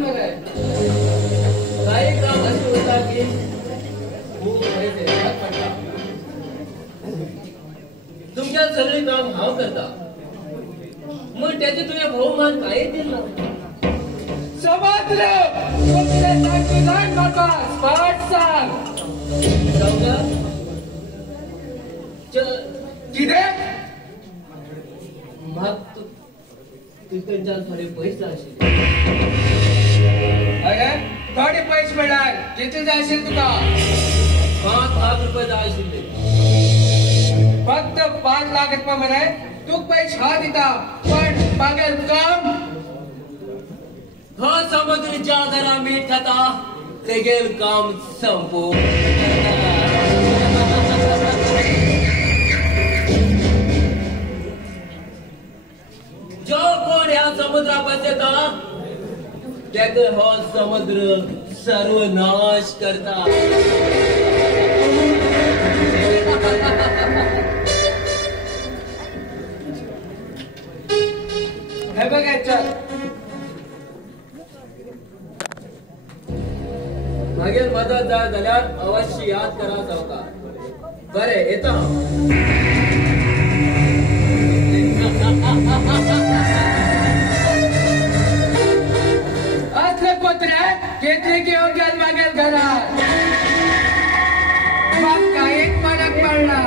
मरे काही काम असे होता की खूप पैसे पडला तुमच्या सगळे काम हाव करता मग त्याचे तुझे बहुमान काय येतील ना समुद्र तुमच्यासाठी लाट बाबा स्पॉट सांग जाऊगा किदे मग तिकडच्या थोडे पैसे असेल अरे थोडे पैसे मिळाल किती जायचे तुका 5 लाख रुपये जायचे फक्त 5 लाख रुपये मरे तू पैसे हा दिता पण मागेल काम हा समुद्रीच्या जरा मीठ खाता ते गेल काम संपू जो कोण या समुद्रापास येता त्याक हो समुद्र सर्वनाश करता हे बघायचं मागील मदत जाय जाल्यार अवश्य याद करा चौका बरे येता असलं कुत्र्या घेतले की येऊन गेल मागेल घरात मग काही फरक पडला